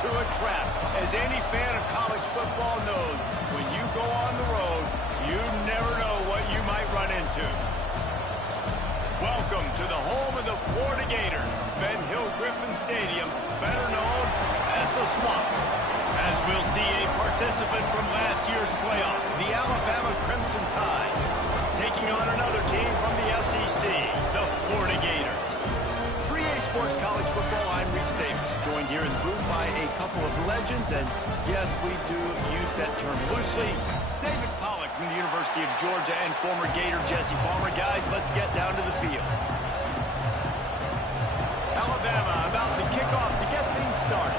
into a trap. As any fan of college football knows, when you go on the road, you never know what you might run into. Welcome to the home of the Florida Gators, Ben Hill Griffin Stadium, better known as the Swamp. As we'll see a participant from last year's playoff, the Alabama Crimson Tide, taking on another team from the SEC, the Florida Gators. For EA Sports College Football, I'm Reese Davis, joined here in the booth by a couple of legends, and yes, we do use that term loosely. David Pollack from the University of Georgia and former Gator Jesse Palmer. Guys, let's get down to the field. Alabama about to kick off to get things started.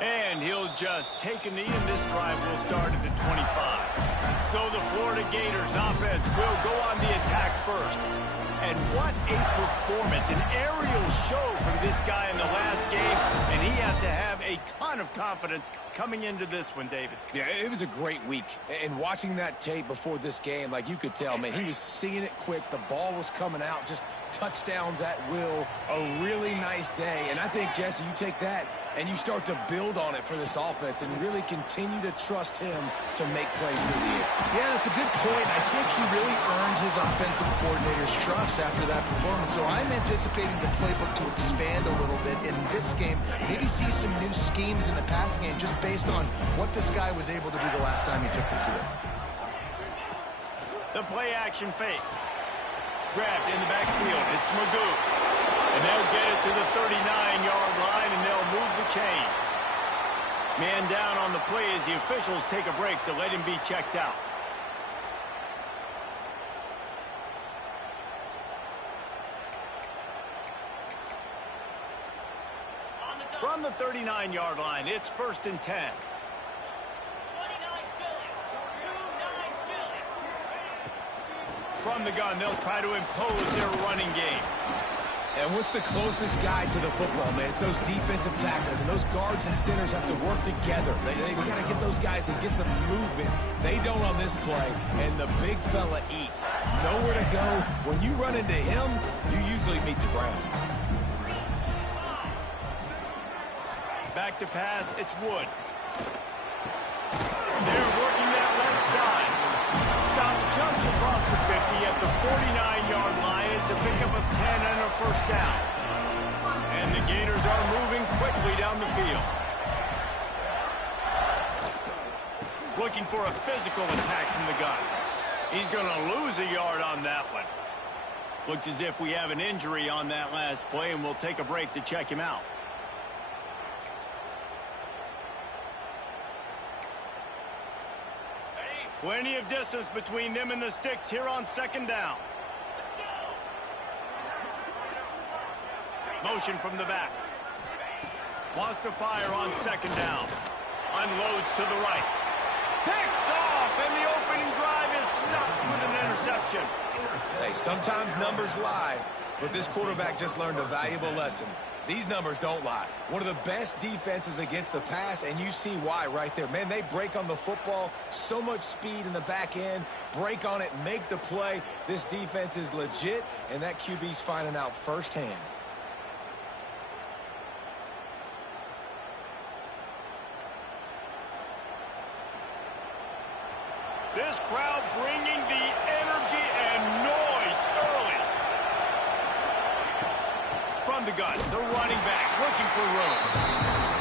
And he'll just take a knee, and this drive will start at the 25. So the Florida Gators offense will go on the attack first. And what a performance, an aerial show from this guy in the last game, and he has to have a ton of confidence coming into this one, David. Yeah, it was a great week. And watching that tape before this game, like you could tell, man, he was seeing it quick. The ball was coming out, just touchdowns at will. A really nice day. And I think, Jesse, you take that and you start to build on it for this offense and really continue to trust him to make plays through the air. Yeah, that's a good point. I think he really earned his offensive coordinator's trust after that performance. So I'm anticipating the playbook to expand a little bit in this game. Maybe see some new schemes in the passing game just based on what this guy was able to do the last time he took the field. The play action fake. Grabbed in the backfield. It's Magoo. And they'll get it to the 39-yard line, and they'll move the chains. Man down on the play as the officials take a break to let him be checked out. From the 39-yard line, it's 1st and 10. From the gun, they'll try to impose their running game. And what's the closest guy to the football, man? It's those defensive tackles, and those guards and centers have to work together. They got to get those guys and get some movement. They don't on this play, and the big fella eats. Nowhere to go. When you run into him, you usually meet the ground. Back to pass, it's Wood. They're working that left side. Stopped just across the 50 at the 49-yard line. It's a pickup of 10 and a first down. And the Gators are moving quickly down the field. Looking for a physical attack from the gun. He's going to lose a yard on that one. Looks as if we have an injury on that last play, and we'll take a break to check him out. Plenty of distance between them and the sticks here on 2nd down. Motion from the back. Wants to fire on 2nd down. Unloads to the right. Picked off, and the opening drive is stopped with an interception. Hey, sometimes numbers lie, but this quarterback just learned a valuable lesson. These numbers don't lie. One of the best defenses against the pass, and you see why right there. Man, they break on the football, so much speed in the back end, break on it, make the play. This defense is legit, and that QB's finding out firsthand. This crowd bringing the energy and noise early. From the gun, the running back looking for room.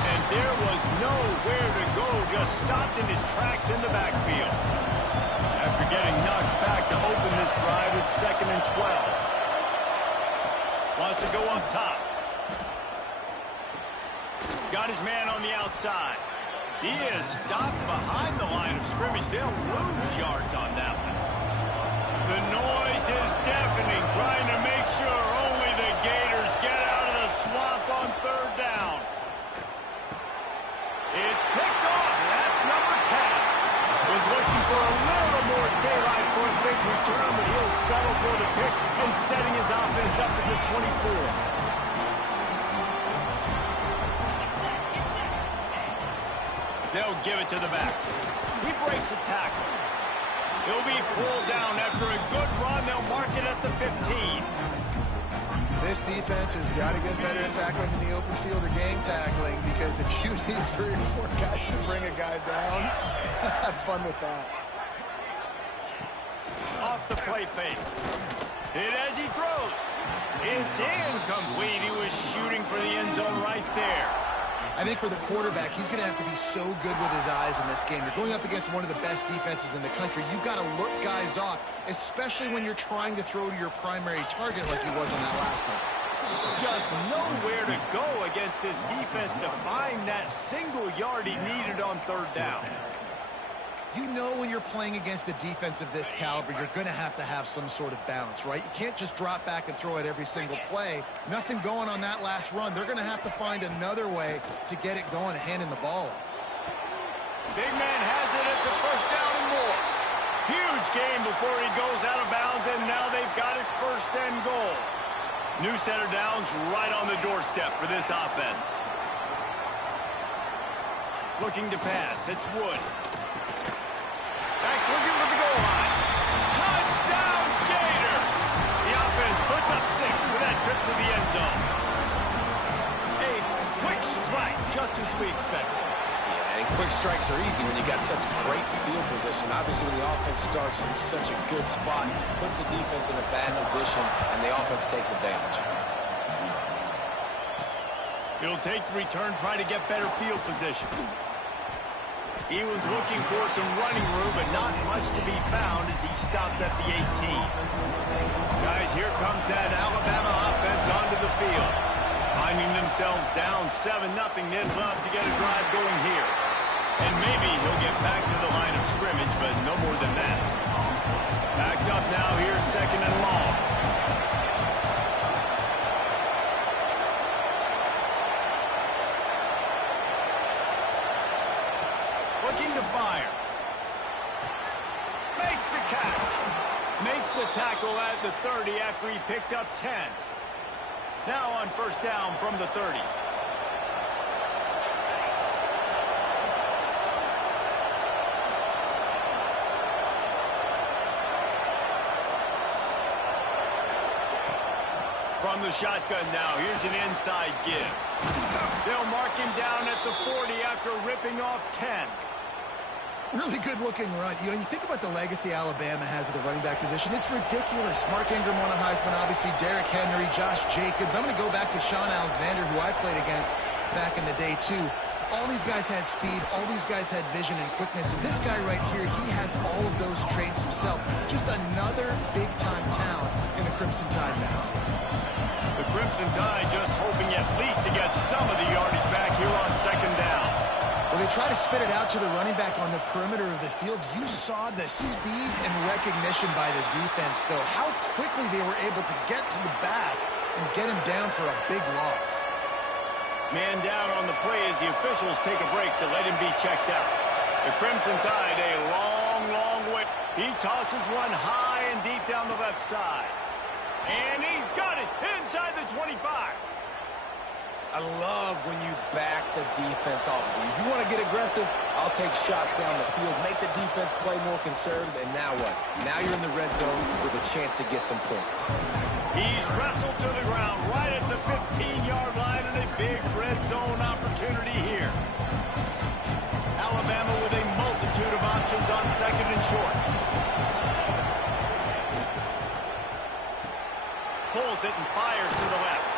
And there was nowhere to go, just stopped in his tracks in the backfield. After getting knocked back to open this drive, it's 2nd and 12. Wants to go up top. Got his man on the outside. He is stopped behind the line of scrimmage. They'll lose yards on that one. The noise is deafening, trying to make sure only the Gators get out of the swamp on 3rd down. It's picked off, and that's number 10. Was looking for a little more daylight for a big return, but he'll settle for the pick and setting his offense up at the 24. They'll give it to the back. He breaks a tackle. He'll be pulled down after a good run. They'll mark it at the 15. This defense has got to get better at tackling in the open field or gang tackling, because if you need 3 or 4 guys to bring a guy down, have fun with that. Off the play fake. Hit as he throws. It's incomplete. He was shooting for the end zone right there. I think for the quarterback, he's going to have to be so good with his eyes in this game. You're going up against one of the best defenses in the country. You've got to look guys off, especially when you're trying to throw to your primary target like he was on that last one. Just nowhere to go against this defense to find that single yard he needed on 3rd down. You know when you're playing against a defense of this caliber, you're going to have some sort of balance, right? You can't just drop back and throw it every single play. Nothing going on that last run. They're going to have to find another way to get it going, handing the ball off. Big man has it. It's a 1st down and more. Huge game before he goes out of bounds, and now they've got it 1st and goal. New set of downs right on the doorstep for this offense. Looking to pass. It's Wood. Backs looking for the goal line. Touchdown, Gator! The offense puts up 6 with that trip to the end zone. A quick strike, just as we expected. Yeah, and quick strikes are easy when you got such great field position. Obviously, when the offense starts in such a good spot, puts the defense in a bad position, and the offense takes advantage. It'll take the return, trying to get better field position. He was looking for some running room, but not much to be found as he stopped at the 18. Guys, here comes that Alabama offense onto the field. Finding themselves down 7-0, they'd love to get a drive going here. And maybe he'll get back to the line of scrimmage, but no more than that. Backed up now here, 2nd and long. Looking to fire. Makes the catch. Makes the tackle at the 30 after he picked up 10. Now on 1st down from the 30. From the shotgun now, here's an inside give. They'll mark him down at the 40 after ripping off 10. Really good-looking run. You know, you think about the legacy Alabama has at the running back position. It's ridiculous. Mark Ingram won a Heisman, obviously Derrick Henry, Josh Jacobs. I'm going to go back to Sean Alexander, who I played against back in the day, too. All these guys had speed. All these guys had vision and quickness. And this guy right here, he has all of those traits himself. Just another big-time talent in the Crimson Tide backfield. The Crimson Tide just hoping at least to get some of the yardage back here on 2nd down. Well, they try to spit it out to the running back on the perimeter of the field. You saw the speed and recognition by the defense, though. How quickly they were able to get to the back and get him down for a big loss. Man down on the play as the officials take a break to let him be checked out. The Crimson Tide a long, long way. He tosses one high and deep down the left side. And he's got it inside the 25. I love when you back the defense off of you. If you want to get aggressive, I'll take shots down the field, make the defense play more conservative, and now what? Now you're in the red zone with a chance to get some points. He's wrestled to the ground right at the 15-yard line, and a big red zone opportunity here. Alabama with a multitude of options on 2nd and short. Pulls it and fires to the left.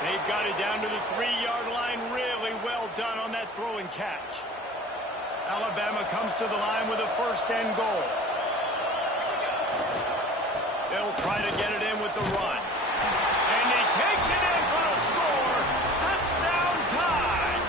They've got it down to the 3-yard line. Really well done on that throw and catch. Alabama comes to the line with a 1st and goal. They'll try to get it in with the run. And he takes it in for a score. Touchdown Tide.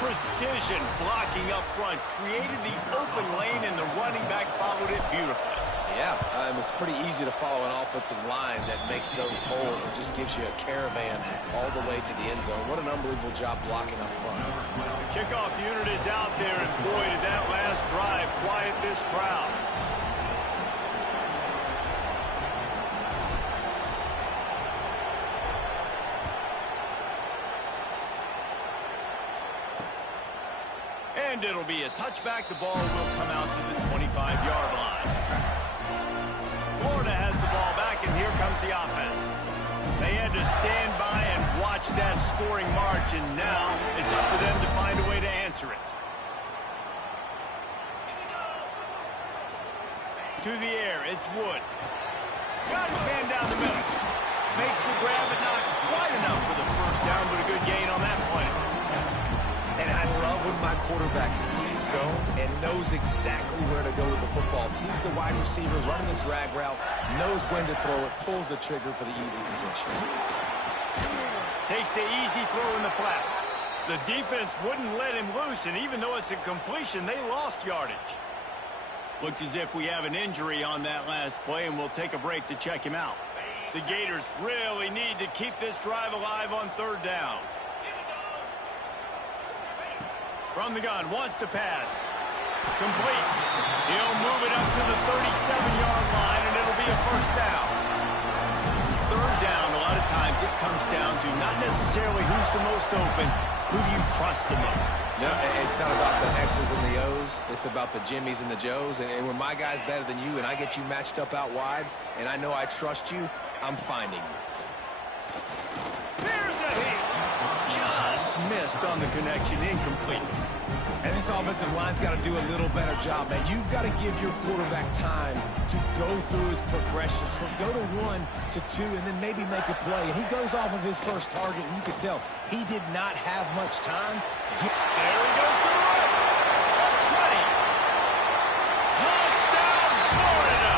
Precision blocking up front created the open lane, and the running back followed it beautifully. Yeah, it's pretty easy to follow an offensive line that makes those holes and just gives you a caravan all the way to the end zone. What an unbelievable job blocking up front. The kickoff unit is out there, and boy, did that last drive quiet this crowd. And it'll be a touchback. The ball will come out to the 25. 35-yard line. Florida has the ball back, and here comes the offense. They had to stand by and watch that scoring march, and now it's up to them to find a way to answer it. To the air, it's Wood. Got his hand down the middle. Makes the grab, but not quite enough for the first down, but a good gain on that play. And I love when my quarterback sees zone and knows exactly where to go with the football. Sees the wide receiver running the drag route, knows when to throw it, pulls the trigger for the easy completion. Takes the easy throw in the flat. The defense wouldn't let him loose, and even though it's a completion, they lost yardage. Looks as if we have an injury on that last play, and we'll take a break to check him out. The Gators really need to keep this drive alive on third down. From the gun, wants to pass. Complete. He'll move it up to the 37-yard line, and it'll be a first down. Third down, a lot of times it comes down to not necessarily who's the most open, who do you trust the most? No, it's not about the X's and the O's. It's about the Jimmys and the Joes. And when my guy's better than you and I get you matched up out wide and I know I trust you, I'm finding you. There's a hit. Just missed on the connection, incomplete. And this offensive line's got to do a little better job, man. You've got to give your quarterback time to go through his progressions from go to 1 to 2 and then maybe make a play. And he goes off of his first target, and you can tell he did not have much time. There he goes to the right. 20. Touchdown, Florida.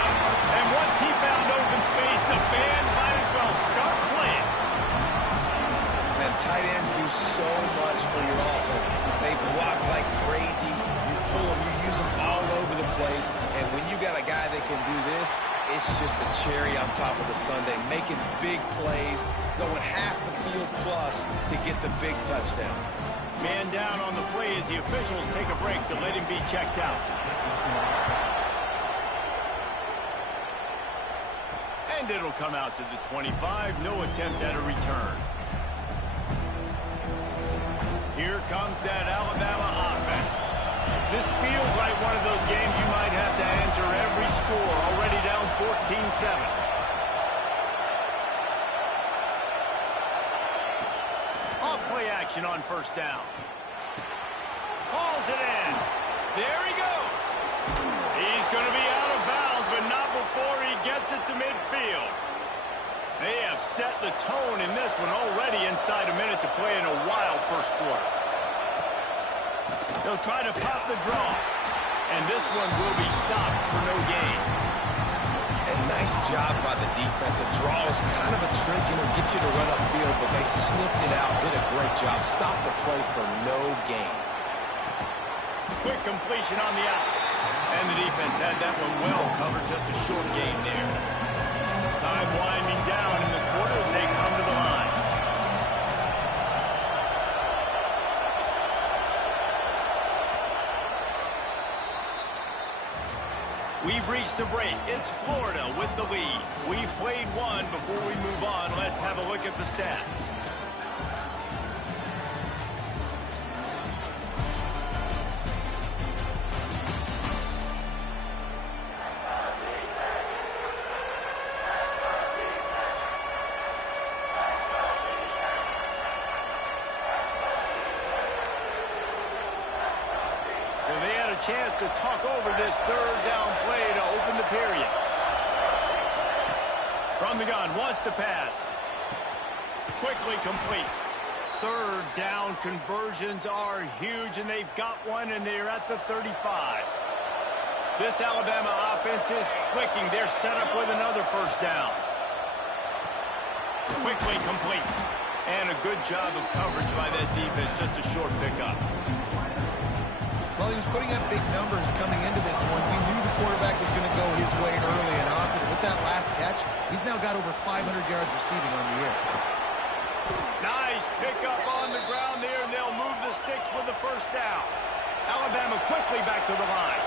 And once he found open space, the band might as well start playing. Man, tight ends do so much for your offense. They block like crazy. You pull them, you use them all over the place. And when you got a guy that can do this, it's just the cherry on top of the sundae, making big plays, going half the field plus to get the big touchdown. Man down on the play as the officials take a break to let him be checked out. And it'll come out to the 25. No attempt at a return. Here comes that Alabama offense. This feels like one of those games you might have to answer every score. Already down 14-7. Off play action on first down. Hauls it in. There he goes. He's going to be out of bounds, but not before he gets it to midfield. They have set the tone in this one already inside a minute to play in a wild first quarter. They'll try to pop the draw, and this one will be stopped for no gain. And nice job by the defense. A draw is kind of a trick, get you to run upfield, but they sniffed it out, did a great job. Stopped the play for no gain. Quick completion on the out. And the defense had that one well covered, just a short gain there. Time winding down in the quarter as they come to the line. We've reached the break. It's Florida with the lead. We've played one. Before we move on, let's have a look at the stats. Chance to talk over this third down play to open the period. From the gun, wants to pass. Quickly complete. Third down conversions are huge, and they've got one, and they're at the 35. This Alabama offense is clicking. They're set up with another first down. Quickly complete. And a good job of coverage by that defense. Just a short pickup. Well, he was putting up big numbers coming into this one. We knew the quarterback was going to go his way early and often. With that last catch, he's now got over 500 yards receiving on the year. Nice pickup on the ground there, and they'll move the sticks with the first down. Alabama quickly back to the line.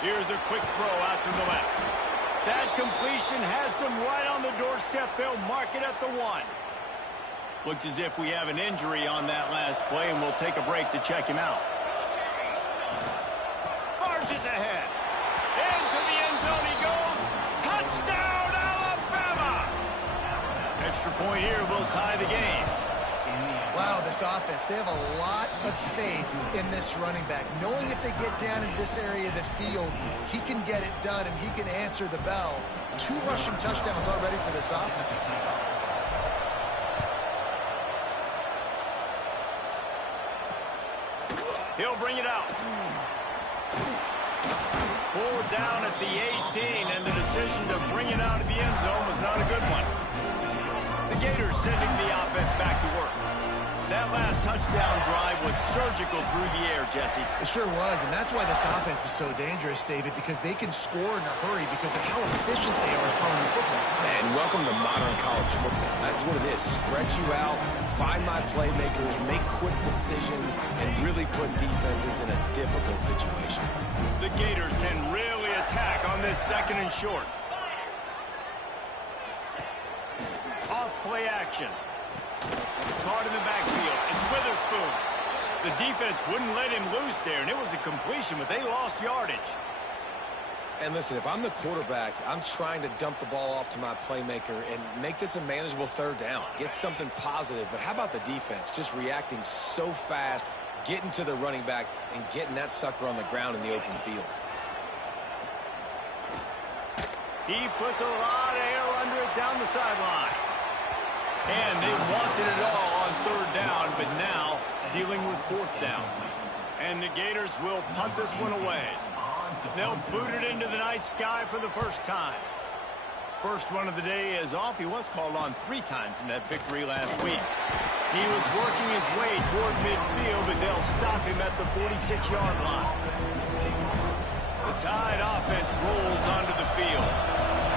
Here's a quick throw out to the left. That completion has them right on the doorstep. They'll mark it at the 1. Looks as if we have an injury on that last play, and we'll take a break to check him out. Marches ahead. Into the end zone he goes. Touchdown, Alabama! Extra point here will tie the game. Wow, this offense, they have a lot of faith in this running back. Knowing if they get down in this area of the field, he can get it done and he can answer the bell. 2 rushing touchdowns already for this offense. He'll bring it out. Pulled down at the 18, and the decision to bring it out of the end zone was not a good one. The Gators sending the offense back to work. That last touchdown drive was surgical through the air, Jesse. It sure was, and that's why this offense is so dangerous, David, because they can score in a hurry because of how efficient they are throwing the football. And welcome to modern college football. That's what it is. Spread you out, find my playmakers, make quick decisions, and really put defenses in a difficult situation. The Gators can really attack on this 2nd and short. Off play action. Caught in the backfield. It's Witherspoon. The defense wouldn't let him loose there, and it was a completion, but they lost yardage. And listen, if I'm the quarterback, I'm trying to dump the ball off to my playmaker and make this a manageable 3rd down. Get something positive. But how about the defense? Just reacting so fast, getting to the running back, and getting that sucker on the ground in the open field. He puts a lot of air under it down the sideline. And they wanted it all on 3rd down, but now dealing with 4th down. And the Gators will punt this one away. They'll boot it into the night sky for the first time. First one of the day is off. He was called on 3 times in that victory last week. He was working his way toward midfield, but they'll stop him at the 46-yard line. The Tide offense rolls onto the field.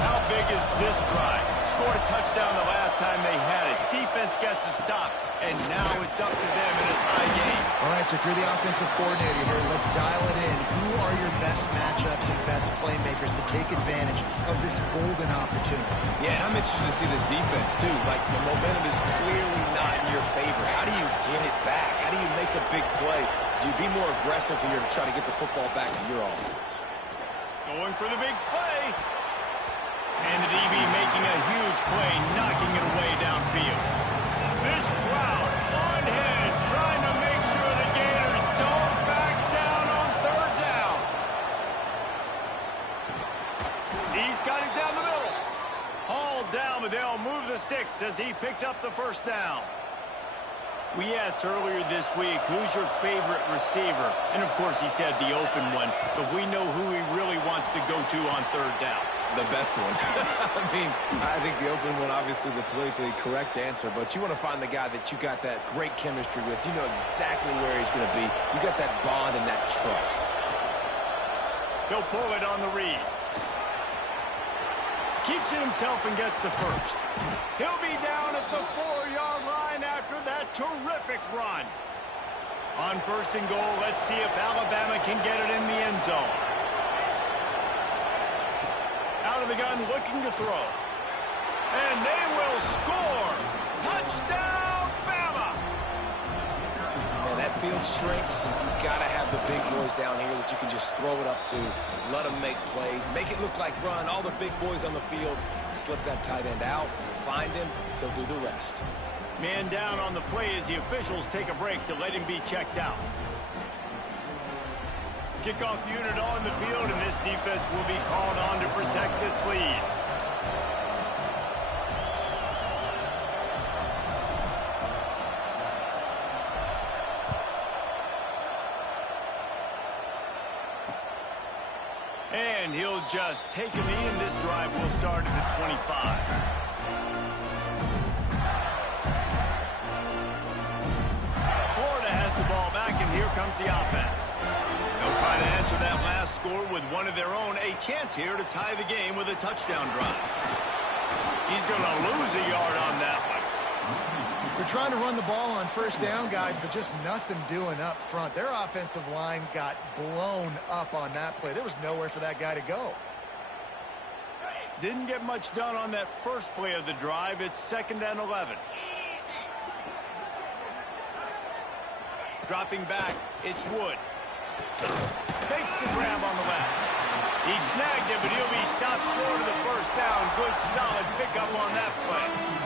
How big is this drive? Scored a touchdown the last time they had it. Defense gets a stop, and now it's up to them in a tie game. All right, so if you're the offensive coordinator here, let's dial it in. Who are your best matchups and best playmakers to take advantage of this golden opportunity? Yeah, I'm interested to see this defense, too. Like, the momentum is clearly not in your favor. How do you get it back? How do you make a big play? Do you be more aggressive here to try to get the football back to your offense? Going for the big play. And the DB making a huge play, knocking it away downfield. This crowd on hand, trying to make sure the Gators don't back down on 3rd down. He's got it down the middle. Hauled down, but they'll move the sticks as he picks up the 1st down. We asked earlier this week, who's your favorite receiver? And, of course, he said the open one, but we know who he really wants to go to on 3rd down. The best one. I mean, I think the open one, obviously the politically correct answer, but you want to find the guy that you got that great chemistry with. You know exactly where he's going to be. You got that bond and that trust. He'll pull it on the read. Keeps it himself and gets the 1st. He'll be down at the 4-yard line after that terrific run. On 1st and goal, let's see if Alabama can get it in the end zone. Out of the gun, looking to throw. And they will score. Touchdown, Bama! Man, that field shrinks. You got to have the big boys down here that you can just throw it up to, let them make plays, make it look like run. All the big boys on the field, slip that tight end out, find him, they'll do the rest. Man down on the play as the officials take a break to let him be checked out. Kickoff unit on the field, and this defense will be called on to protect this lead. And he'll just take a knee, and this drive will start at the 25. Florida has the ball back, and here comes the offense. They'll try to answer that last score with one of their own. A chance here to tie the game with a touchdown drive. He's going to lose a yard on that one. They're trying to run the ball on 1st down, guys, but just nothing doing up front. Their offensive line got blown up on that play. There was nowhere for that guy to go. Didn't get much done on that first play of the drive. It's 2nd and 11. Dropping back, it's Wood. Makes the grab on the left. He snagged it, but he'll be stopped short of the first down. Good, solid pickup on that play.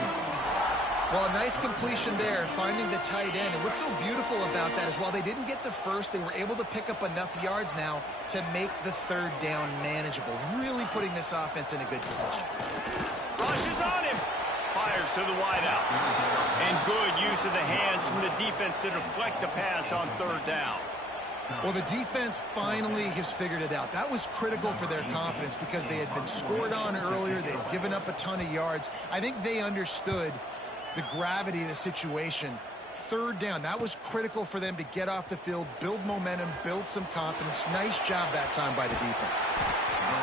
Well, a nice completion there, finding the tight end. And what's so beautiful about that is while they didn't get the first, they were able to pick up enough yards now to make the 3rd down manageable. Really putting this offense in a good position. Rushes on him. Fires to the wideout. And good use of the hands from the defense to deflect the pass on 3rd down. Well, the defense finally has figured it out. That was critical for their confidence because they had been scored on earlier. They had given up a ton of yards. I think they understood the gravity of the situation. 3rd down, that was critical for them to get off the field, build momentum, build some confidence. Nice job that time by the defense.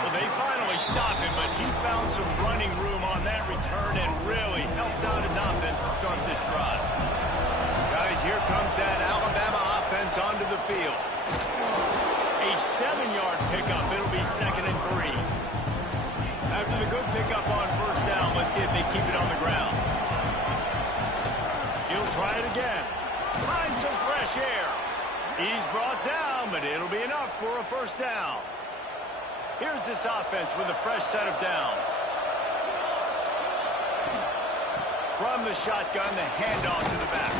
Well, they finally stopped him, but he found some running room on that return and really helps out his offense to start this drive. Guys, here comes that Alabama offense onto the field. A 7-yard pickup. It'll be 2nd and 3. After the good pickup on 1st down, let's see if they keep it on the ground. He'll try it again. Find some fresh air. He's brought down, but it'll be enough for a 1st down. Here's this offense with a fresh set of downs. From the shotgun, the handoff to the back.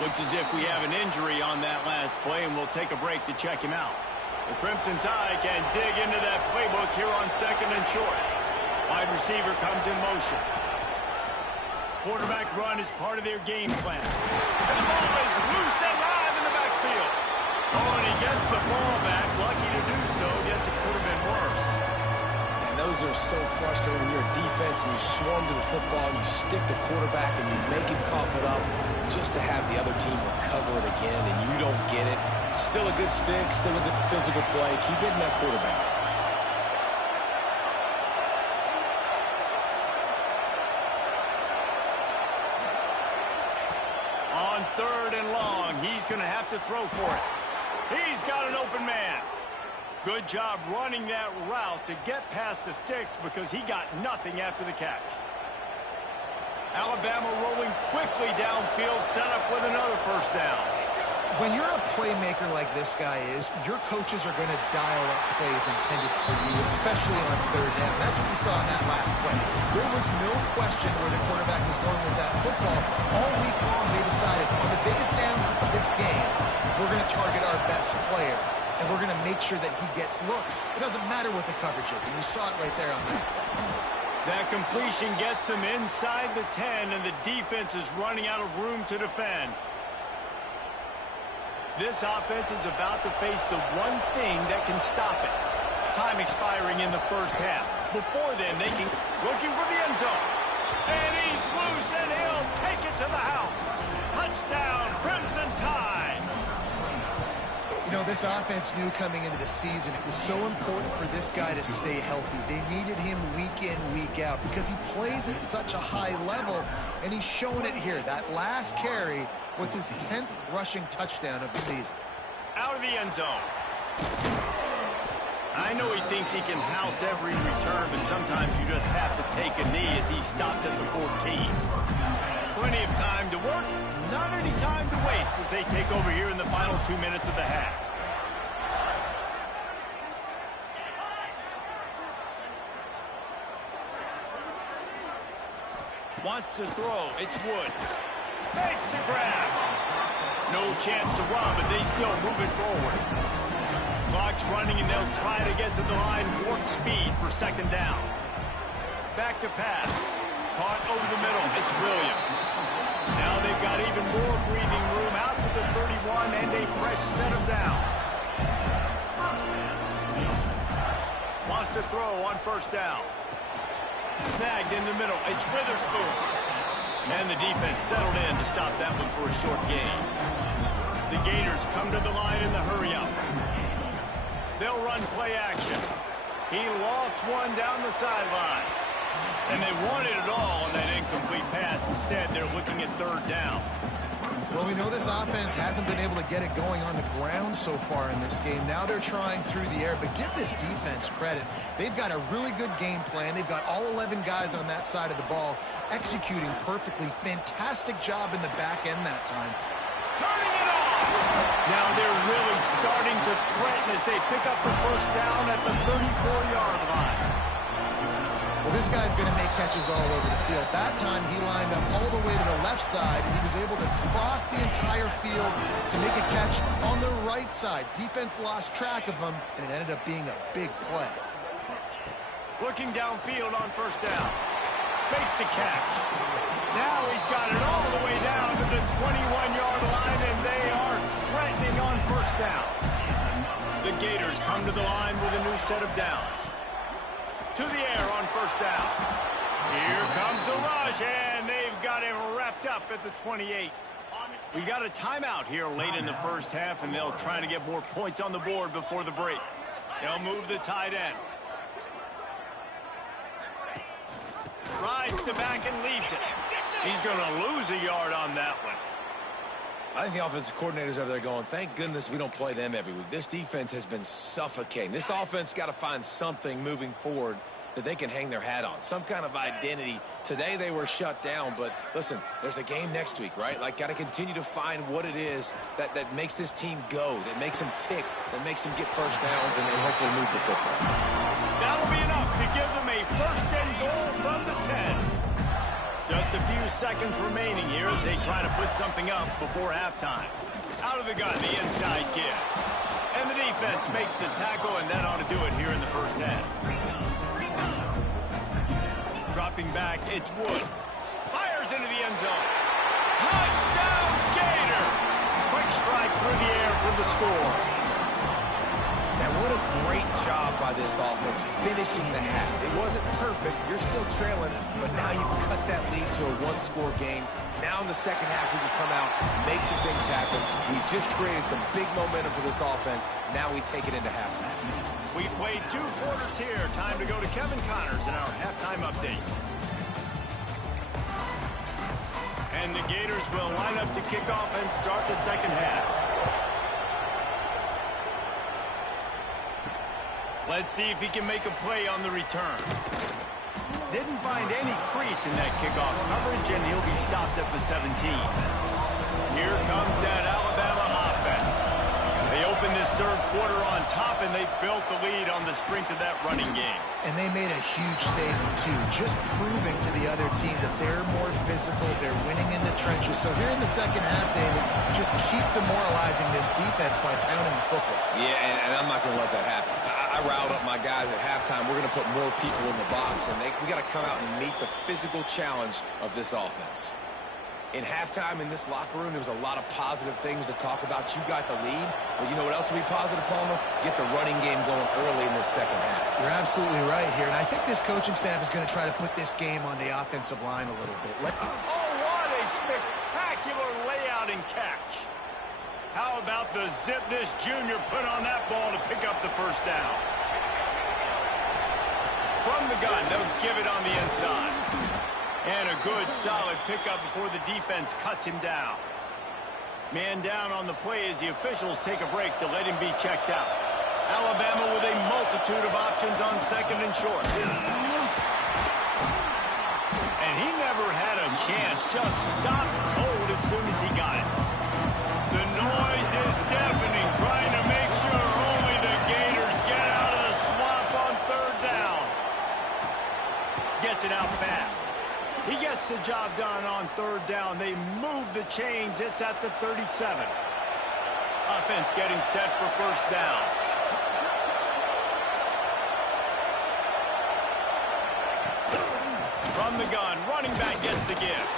Looks as if we have an injury on that last play, and we'll take a break to check him out. The Crimson Tide can dig into that playbook here on 2nd and short. Wide receiver comes in motion. Quarterback run is part of their game plan. And the ball is loose and live in the backfield. Oh, and he gets the ball back. Lucky to do so. Guess it could have been worse. And those are so frustrating when you're a defense and you swarm to the football and you stick the quarterback and you make him cough it up just to have the other team recover it again and you don't get it. Still a good stick, still a good physical play. Keep hitting that quarterback. On 3rd and long, he's going to have to throw for it. He's got an open man. Good job running that route to get past the sticks because he got nothing after the catch. Alabama rolling quickly downfield, set up with another 1st down. When you're a playmaker like this guy is, your coaches are going to dial up plays intended for you, especially on 3rd down. That's what we saw in that last play. There was no question where the quarterback was going with that football. All week long, they decided on the biggest downs of this game, we're going to target our best player, and we're going to make sure that he gets looks. It doesn't matter what the coverage is, and you saw it right there on that. That completion gets them inside the 10, and the defense is running out of room to defend. This offense is about to face the one thing that can stop it. Time expiring in the 1st half. Before then, they can looking for the end zone. And he's loose, and he'll take it to the house. Touchdown, Crimson Tide. You know, this offense knew coming into the season it was so important for this guy to stay healthy. They needed him week in, week out because he plays at such a high level, and he's shown it here. That last carry was his 10th rushing touchdown of the season. Out of the end zone. I know he thinks he can house every return, but sometimes you just have to take a knee as he stopped at the 14. Plenty of time to work, not any time to waste as they take over here in the final 2 minutes of the half. Wants to throw. It's Wood. Makes the grab. No chance to run, but they still move it forward. Clock's running, and they'll try to get to the line warp speed for 2nd down. Back to pass. Caught over the middle. It's Williams. Now they've got even more breathing room out to the 31 and a fresh set of downs. Wants to throw on 1st down. Snagged in the middle. It's Witherspoon. And the defense settled in to stop that one for a short gain. The Gators come to the line in the hurry-up. They'll run play action. He lost one down the sideline. And they wanted it all on that incomplete pass. Instead, they're looking at 3rd down. Well, we know this offense hasn't been able to get it going on the ground so far in this game. Now they're trying through the air, but give this defense credit. They've got a really good game plan. They've got all 11 guys on that side of the ball executing perfectly. Fantastic job in the back end that time. Turning it off! Now they're really starting to threaten as they pick up the first down at the 34-yard line. Well, this guy's going to make catches all over the field. That time, he lined up all the way to the left side, and he was able to cross the entire field to make a catch on the right side. Defense lost track of him, and it ended up being a big play. Looking downfield on first down. Makes the catch. Now he's got it all the way down to the 21-yard line, and they are threatening on first down. The Gators come to the line with a new set of downs. To the air on first down. Here comes the rush, and they've got him wrapped up at the 28. We got a timeout here late in the first half, and they'll try to get more points on the board before the break. They'll move the tight end. Rides to back and leaves it. He's going to lose a yard on that one. I think the offensive coordinators over there going, thank goodness we don't play them every week. This defense has been suffocating. This offense got to find something moving forward that they can hang their hat on, some kind of identity. Today they were shut down, but listen, there's a game next week, right? Like, got to continue to find what it is that makes this team go, that makes them tick, that makes them get first downs, and they hopefully move the football. That'll be enough to give them a first and goal from the 10. Just a few seconds remaining here as they try to put something up before halftime. Out of the gun, the inside give. And the defense makes the tackle, and that ought to do it here in the first half. Dropping back, it's Wood. Fires into the end zone. Touchdown, Gator! Quick strike through the air for the score. Now, what a great job by this offense finishing the half. It wasn't perfect. You're still trailing, but now you've cut that lead to a one-score game. Now in the second half, we can come out, make some things happen. We just created some big momentum for this offense. Now we take it into halftime. We played 2 quarters here. Time to go to Kevin Connors in our halftime update. And the Gators will line up to kick off and start the second half. Let's see if he can make a play on the return. Didn't find any crease in that kickoff coverage, and he'll be stopped at the 17. Here comes that Alabama offense. They opened this third quarter on top, and they built the lead on the strength of that running game. And they made a huge statement, too, just proving to the other team that they're more physical, they're winning in the trenches. So here in the second half, David, just keep demoralizing this defense by pounding the football. Yeah, and I'm not going to let that happen. I riled up my guys at halftime. We're going to put more people in the box, and we got to come out and meet the physical challenge of this offense. In halftime in this locker room, there was a lot of positive things to talk about. You got the lead, but you know what else will be positive, Palmer? Get the running game going early in this second half. You're absolutely right here, and I think this coaching staff is going to try to put this game on the offensive line a little bit. Oh, what a spectacular layout and catch. How about the zip this junior put on that ball to pick up the first down? From the gun, they'll give it on the inside. And a good, solid pickup before the defense cuts him down. Man down on the play as the officials take a break to let him be checked out. Alabama with a multitude of options on second and short. And he never had a chance, just stopped cold as soon as he got it. The noise is deafening, trying to make sure only the Gators get out of the swamp on third down. Gets it out fast. He gets the job done on third down. They move the chains. It's at the 37. Offense getting set for first down. From the gun, running back gets the give.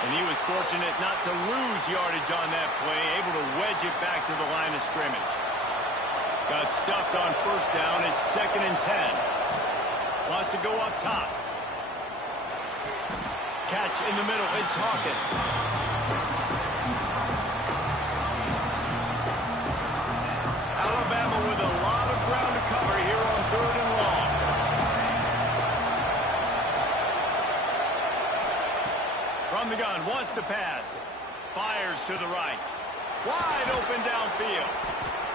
And he was fortunate not to lose yardage on that play, able to wedge it back to the line of scrimmage. Got stuffed on first down. It's 2nd and 10. Wants to go up top. Catch in the middle. It's Hawkins. Alabama with a lot of ground to cover here on third and long. From the gun, wants to pass. Fires to the right. Wide open downfield.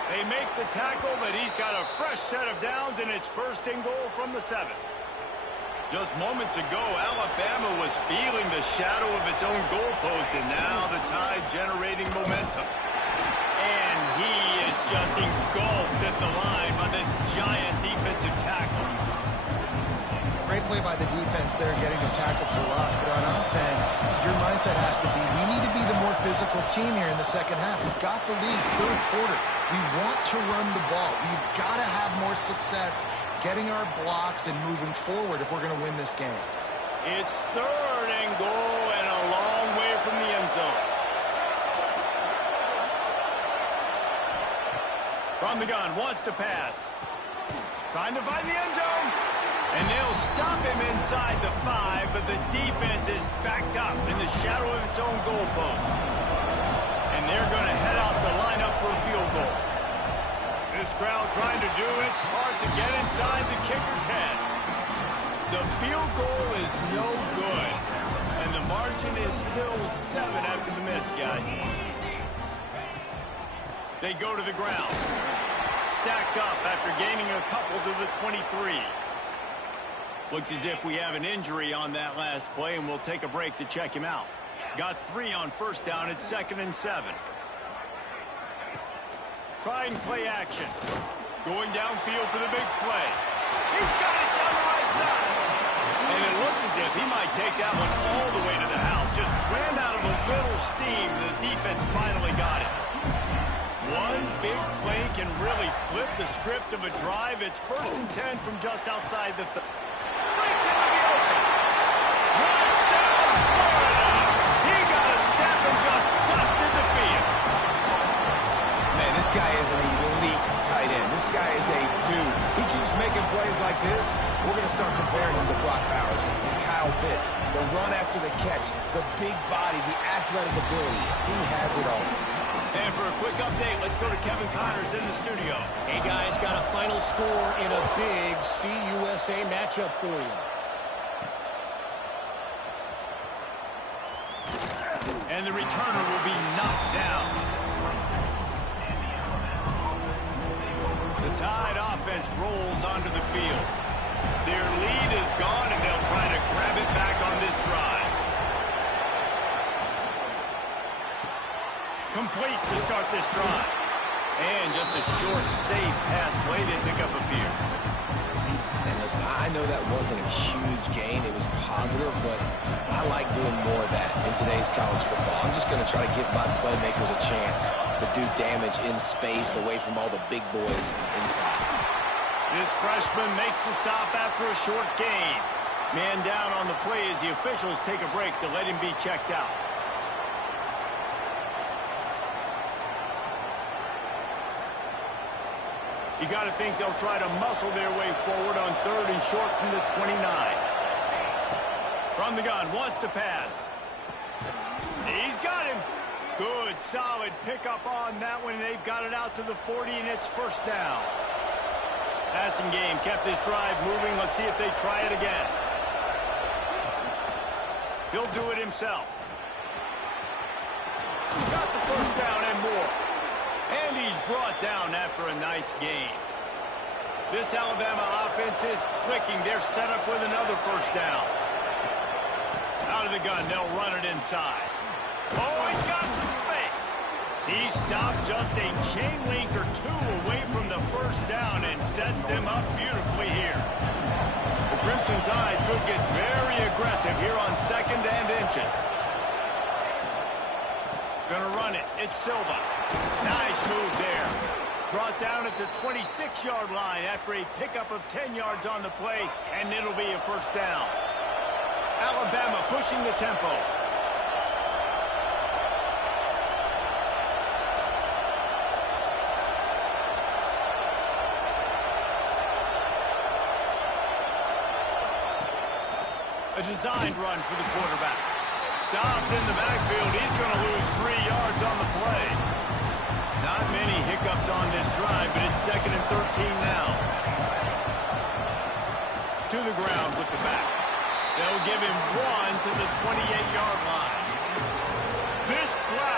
They make the tackle, but he's got a fresh set of downs, and it's first and goal from the 7. Just moments ago, Alabama was feeling the shadow of its own goalpost, and now the Tide generating momentum. And he is just engulfed at the line by this giant defensive tackle. Great play by the defense there, getting the tackle for loss. But on offense, your mindset has to be, we need to be the more physical team here in the second half. We've got the lead, third quarter. We want to run the ball. We've got to have more success getting our blocks and moving forward if we're going to win this game. It's third and goal and a long way from the end zone. From the gun, wants to pass. Trying to find the end zone. And they'll stop him inside the 5, but the defense is backed up in the shadow of its own goalpost. And they're going to head out the lineup for a field goal. This crowd trying to do its part to get inside the kicker's head. The field goal is no good. And the margin is still 7 after the miss, guys. They go to the ground. Stacked up after gaining a couple to the 23. Looks as if we have an injury on that last play, and we'll take a break to check him out. Got 3 on first down at 2nd and 7. Trying play action. Going downfield for the big play. He's got it down the right side. And it looked as if he might take that one all the way to the house. Just ran out of a little steam. The defense finally got it. One big play can really flip the script of a drive. It's 1st and 10 from just outside the... Breaks into the open. Touchdown, Florida. He got a step and just dusted the field. Man, this guy is an elite tight end. This guy is a dude. He keeps making plays like this. We're going to start comparing him to Brock Bowers and Kyle Pitts. The run after the catch, the big body, the athletic ability. He has it all. And for a quick update, let's go to Kevin Connors in the studio. Hey, guys, got a final score in a big CUSA matchup for you. And the returner will be knocked down. The Tide offense rolls onto the field. Their lead is gone, and they'll try to grab it back on this drive. Complete to start this drive. And just a short, safe pass play. They pick up a few. And listen, I know that wasn't a huge gain. It was positive, but I like doing more of that in today's college football. I'm just going to try to give my playmakers a chance to do damage in space away from all the big boys inside. This freshman makes the stop after a short gain. Man down on the play as the officials take a break to let him be checked out. You got to think they'll try to muscle their way forward on 3rd and short from the 29. From the gun, wants to pass. He's got him. Good, solid pickup on that one. They've got it out to the 40, and it's first down. Passing game kept this drive moving. Let's see if they try it again. He'll do it himself. Got the first down and more. And he's brought down after a nice gain. This Alabama offense is clicking. They're set up with another first down. Out of the gun, they'll run it inside. Oh, he's got some space. He stopped just a chain link or 2 away from the first down and sets them up beautifully here. The Crimson Tide could get very aggressive here on 2nd and inches. Gonna run it. It's Silva. Nice move there. Brought down at the 26-yard line after a pickup of 10 yards on the play, and it'll be a first down. Alabama pushing the tempo. A designed run for the quarterback. Stopped in the backfield. He's going to lose 3 yards on the play. Not many hiccups on this drive, but it's 2nd and 13 now. To the ground with the back. They'll give him 1 to the 28-yard line. This crowd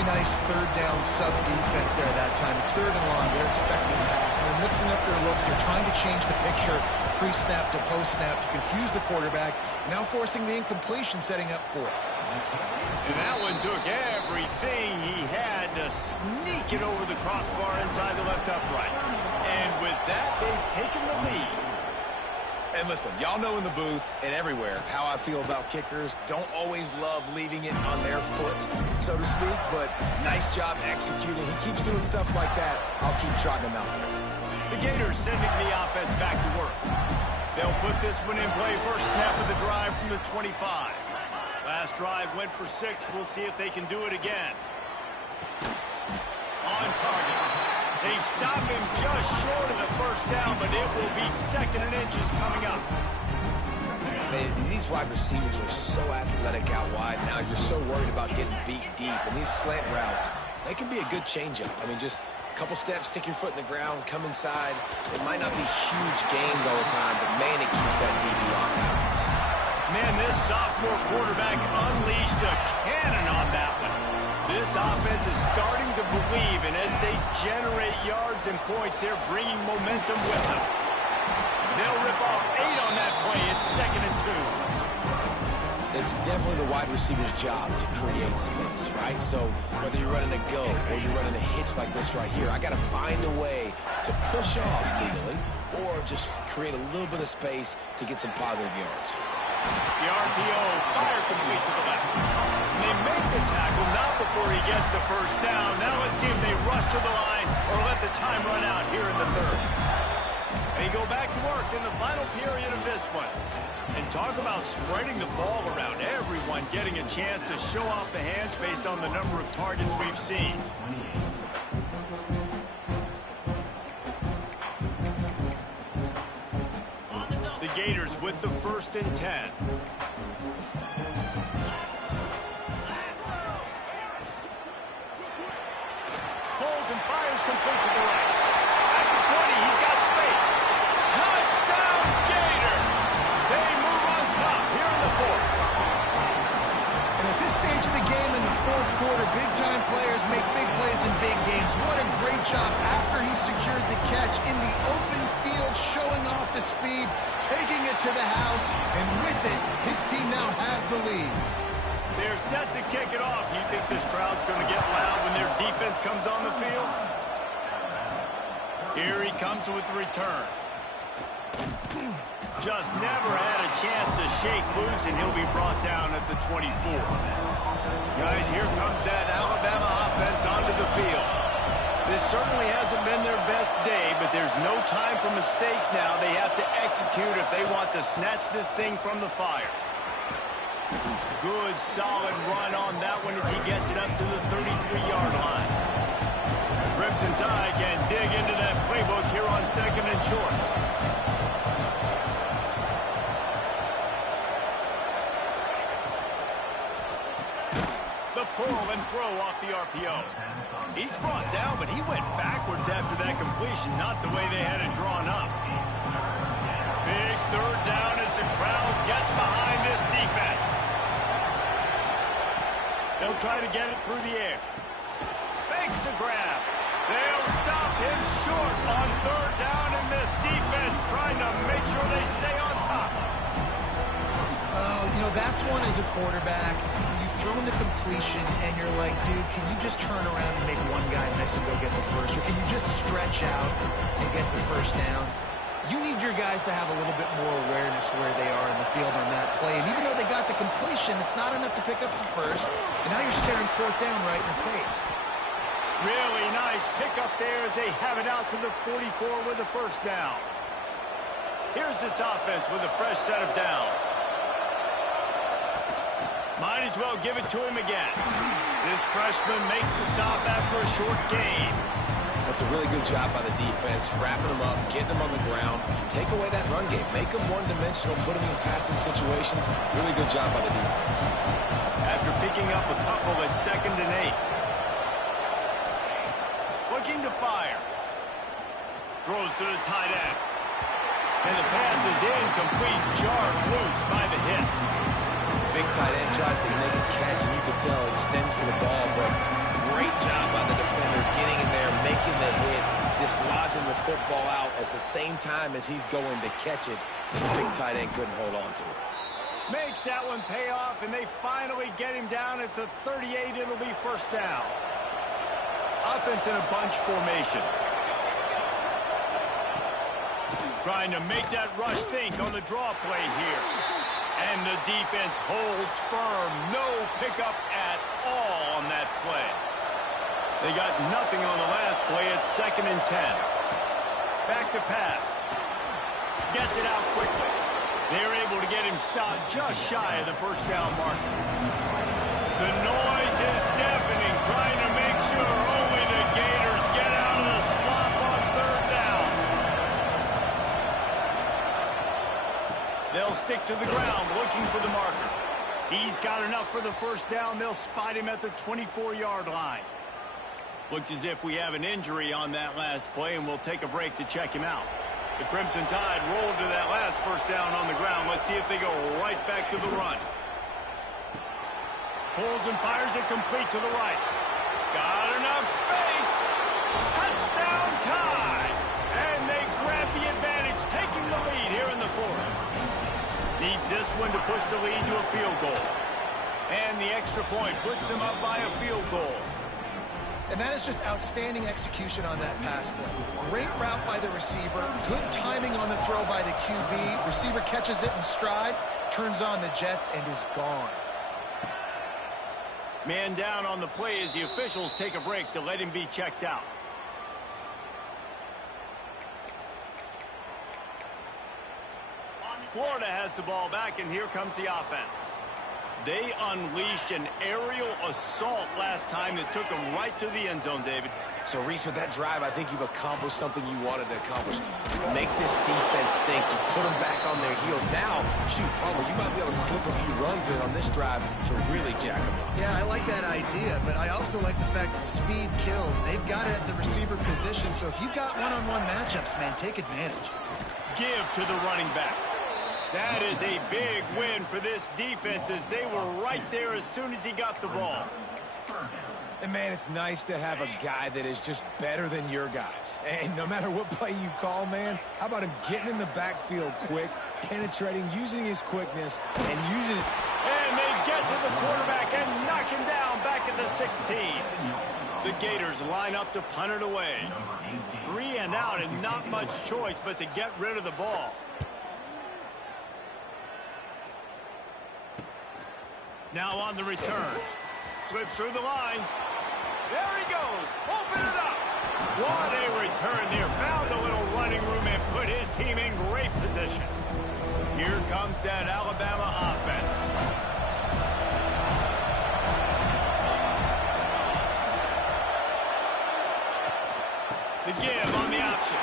really nice third down sub defense there at that time. It's third and long. They're expecting pass. And they're mixing up their looks. They're trying to change the picture pre-snap to post-snap to confuse the quarterback. Now forcing the incompletion, setting up fourth. And that one took everything he had to sneak it over the crossbar inside the left upright. And with that, they've taken the lead. And listen, y'all know in the booth and everywhere how I feel about kickers. Don't always love leaving it on their foot, so to speak, but nice job executing. He keeps doing stuff like that. I'll keep trotting him out there. The Gators sending the offense back to work. They'll put this one in play. First snap of the drive from the 25. Last drive went for 6. We'll see if they can do it again. On target. They stop him just short of the first down, but it will be 2nd and inches coming up. Man, these wide receivers are so athletic out wide. Now you're so worried about getting beat deep. And these slant routes, they can be a good changeup. I mean, just a couple steps, stick your foot in the ground, come inside. It might not be huge gains all the time, but man, it keeps that DB off balance. Man, this sophomore quarterback unleashed a cannon on that one. This offense is starting to believe, and as they generate yards and points, they're bringing momentum with them. They'll rip off 8 on that play. It's 2nd and 2. It's definitely the wide receiver's job to create space, right? So whether you're running a go or you're running a hitch like this right here, I got to find a way to push off legally or just create a little bit of space to get some positive yards. The RPO, fire complete to the left. And they make the tackle, not before he gets the first down. Now let's see if they rush to the line or let the time run out here in the 3rd. They go back to work in the final period of this one. And talk about spreading the ball around. Everyone getting a chance to show off the hands based on the number of targets we've seen. The Gators with the 1st and 10. Holds and fires complete to the right. At the 20, he's got space. Touchdown, Gators! They move on top here in the 4th. And at this stage of the game in the 4th quarter, big-time players make big plays in big games. What a great job after he secured the catch in the open field, showing off the speed, taking it to the house, and with it, his team now has the lead. They're set to kick it off. You think this crowd's going to get loud when their defense comes on the field? Here he comes with the return. Just never had a chance to shake loose, and he'll be brought down at the 24. Guys, here comes that Alabama offense onto the field. This certainly hasn't been their best day, but there's no time for mistakes now. They have to execute if they want to snatch this thing from the fire. Good, solid run on that one as he gets it up to the 33-yard line. The Crimson Tide can dig into that playbook here on 2nd and short. The pull and throw off the RPO. He's brought down, but he went backwards after that completion, not the way they had it drawn up. Big 3rd down as the crowd gets behind this defense. They'll try to get it through the air. Fakes the grab. They'll stop him short on 3rd down, and this defense trying to make sure they stay on top. You know, that's one as a quarterback. You've thrown the completion, and you're like, dude, can you just turn around and make one guy miss and go get the first? Or can you just stretch out and get the first down? You need your guys to have a little bit more awareness where they are in the field on that play. And even though they got the completion, it's not enough to pick up the first. And now you're staring 4th down right in the face. Really nice pickup there as they have it out to the 44 with the first down. Here's this offense with a fresh set of downs. Might as well give it to him again. This freshman makes the stop after a short gain. That's a really good job by the defense, wrapping them up, getting them on the ground. Take away that run game. Make them one-dimensional, put them in passing situations. Really good job by the defense. After picking up a couple at 2nd and 8. Looking to fire. Throws to the tight end. And the pass is incomplete, jarred loose by the hit. Big tight end tries to make a catch, and you can tell he extends for the ball, but dislodging the football out at the same time as he's going to catch it. The big tight end couldn't hold on to it. Makes that one pay off, and they finally get him down at the 38. It'll be first down. Offense in a bunch formation. Trying to make that rush think on the draw play here. And the defense holds firm. No pickup at all on that play. They got nothing on the last play. It's 2nd and 10. Back to pass. Gets it out quickly. They're able to get him stopped just shy of the first down marker. The noise is deafening, trying to make sure only the Gators get out of the swamp on 3rd down. They'll stick to the ground, looking for the marker. He's got enough for the first down. They'll spot him at the 24-yard line. Looks as if we have an injury on that last play, and we'll take a break to check him out. The Crimson Tide rolled to that last first down on the ground. Let's see if they go right back to the run. Pulls and fires it complete to the right. Got enough space. Touchdown Tide. And they grab the advantage, taking the lead here in the 4th. Needs this one to push the lead to a field goal. And the extra point puts them up by a field goal. And that is just outstanding execution on that pass play. Great route by the receiver. Good timing on the throw by the QB. Receiver catches it in stride, turns on the jets, and is gone. Man down on the play as the officials take a break to let him be checked out. Florida has the ball back, and here comes the offense. They unleashed an aerial assault last time that took them right to the end zone, David. So, Reese, with that drive, I think you've accomplished something you wanted to accomplish. Make this defense think. You put them back on their heels. Now, shoot, Palmer, you might be able to slip a few runs in on this drive to really jack them up. Yeah, I like that idea, but I also like the fact that speed kills. They've got it at the receiver position, so if you've got one-on-one matchups, man, take advantage. Give to the running back. That is a big win for this defense as they were right there as soon as he got the ball. And, man, it's nice to have a guy that is just better than your guys. And no matter what play you call, man, how about him getting in the backfield quick, penetrating, using his quickness, and using it. And they get to the quarterback and knock him down back at the 16. The Gators line up to punt it away. 3 and out and not much choice but to get rid of the ball. Now on the return. Slips through the line. There he goes. Open it up. What a return there. Found a little running room and put his team in great position. Here comes that Alabama offense. The give on the option.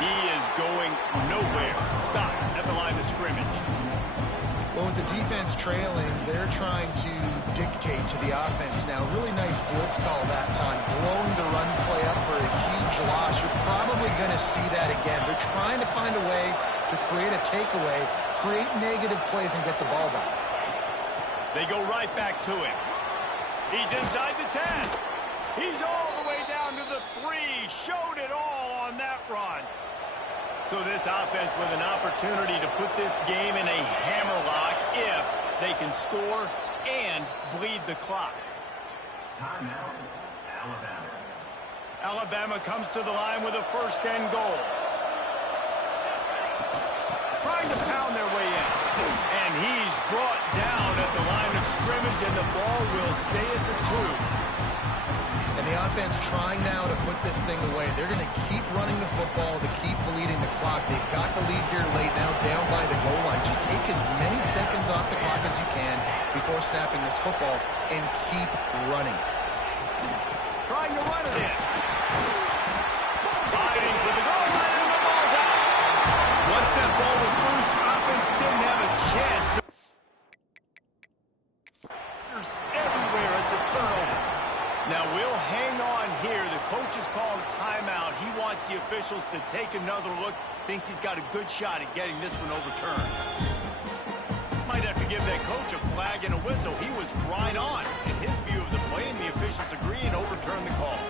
He is going nowhere. Stop at the line of scrimmage. Well, with the defense trailing, they're trying to dictate to the offense now. Really nice blitz call that time. Blowing the run play up for a huge loss. You're probably going to see that again. They're trying to find a way to create a takeaway, create negative plays, and get the ball back. They go right back to him. He's inside the 10. He's all the way down to the 3. Showed it all on that run. So this offense with an opportunity to put this game in a hammerlock if they can score and bleed the clock. Timeout, Alabama. Alabama comes to the line with a 1st and goal. Trying to pound their way in. And he's brought down at the line of scrimmage, and the ball will stay at the 2. And the offense trying now to put this thing away. They're going to keep running the football to keep bleeding the clock. They've got the lead here late now, down by the goal line. Just take as many seconds off the clock as you can before snapping this football and keep running. Trying to run it in. Fighting for the goal line, and the ball's out. Once that ball was loose, offense didn't have a chance. There's everywhere. It's a turnover. Now we'll hang on here. The coach is calling timeout. He wants the officials to take another look. Thinks he's got a good shot at getting this one overturned. Might have to give that coach a flag and a whistle. He was right on in his view of the play, and the officials agree and overturn the call.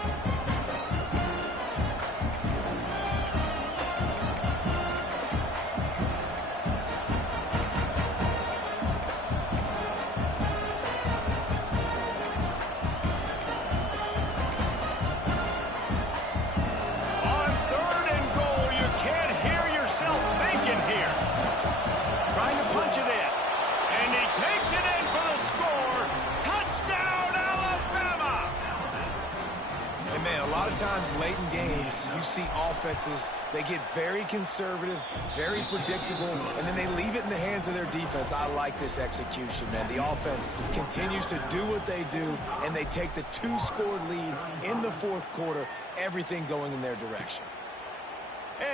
lot of times late in games, you see offenses, they get very conservative, very predictable, and then they leave it in the hands of their defense. I like this execution, man. The offense continues to do what they do, and they take the 2-score lead in the fourth quarter, everything going in their direction.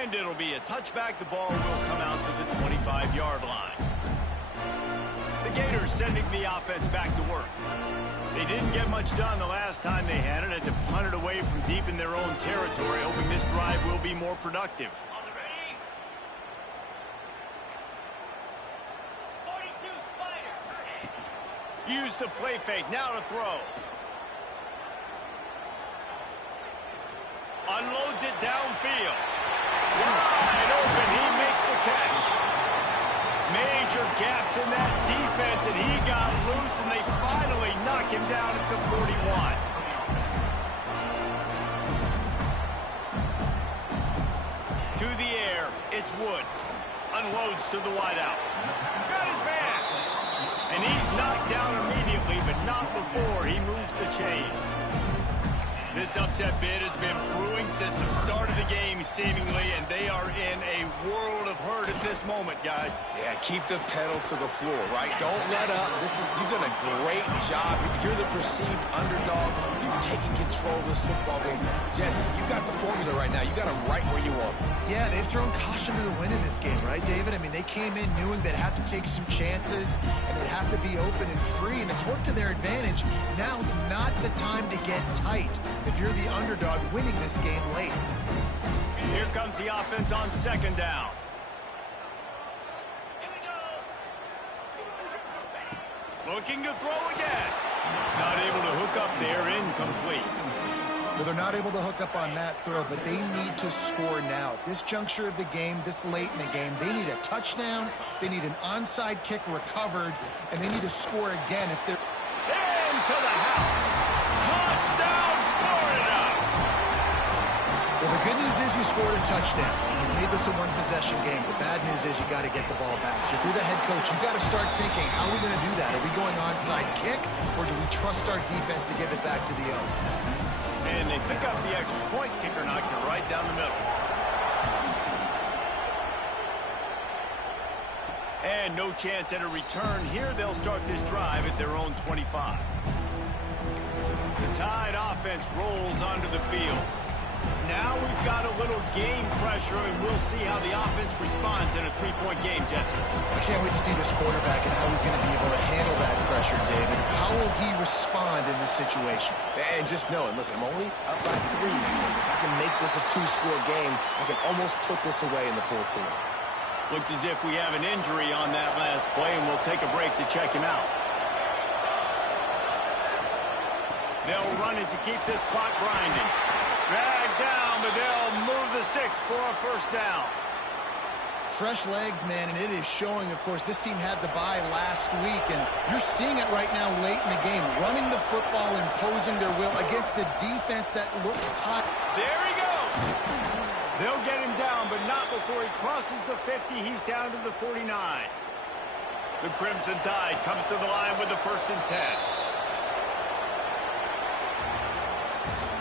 And it'll be a touchback. The ball will come out to the 25-yard line. The Gators sending the offense back to work. They didn't get much done the last time they had it. Had to punt it away from deep in their own territory, hoping this drive will be more productive. On the ready? 42 Spider. Use the play fake. Now to throw. Unloads it downfield. Wide open. He makes the catch. Major gaps in that defense, and he got loose, and they finally knock him down at the 41. To the air, it's Wood. Unloads to the wideout. Got his man. And he's knocked down immediately, but not before he moves the chains. This upset bid has been brewing since the start of the game, seemingly, and they are in a world of hurt at this moment, guys. Yeah, keep the pedal to the floor, right? Don't let up. You've done a great job. You're the perceived underdog. You've taken control of this football game. Jesse, you got the formula right now. You got them right where you want them. Yeah, they've thrown caution to the wind in this game, right, David? I mean, they came in knowing they'd have to take some chances, and they'd have to be open and free, and it's worked to their advantage. Now's not the time to get tight if you're the underdog winning this game late. Here comes the offense on second down. Here we go. Looking to throw again. Not able to hook up there, incomplete. Well, they're not able to hook up on that throw, but they need to score now. At this juncture of the game, this late in the game, they need a touchdown, they need an onside kick recovered, and they need to score again if they're... Into the house. Touchdown, Florida! Well, the good news is you scored a touchdown. You made this a one-possession game. The bad news is you got to get the ball back. So if you're the head coach, you got to start thinking, how are we going to do that? Are we going onside kick, or do we trust our defense to give it back to the O? And they pick up the extra point. Kicker knocked it right down the middle. And no chance at a return here. They'll start this drive at their own 25. The Tide offense rolls onto the field. Now we've got a little game pressure, and we'll see how the offense responds in a three-point game, Jesse. I can't wait to see this quarterback and how he's going to be able to handle that pressure, David. How will he respond in this situation? And just knowing, listen, I'm only up by 3 now. If I can make this a 2-score game, I can almost put this away in the fourth quarter. Looks as if we have an injury on that last play, and we'll take a break to check him out. They'll run it to keep this clock grinding. Drag down, but they'll move the sticks for a first down. Fresh legs, man, and it is showing. Of course, this team had the bye last week, and you're seeing it right now late in the game. Running the football, imposing their will against the defense that looks tight. There he goes. They'll get him down, but not before he crosses the 50. He's down to the 49. The Crimson Tide comes to the line with the 1st and 10.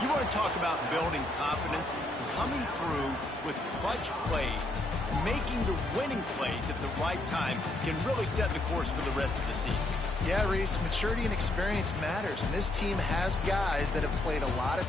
You want to talk about building confidence? Coming through with clutch plays, making the winning plays at the right time can really set the course for the rest of the season. Yeah, Reese, maturity and experience matters, and this team has guys that have played a lot of...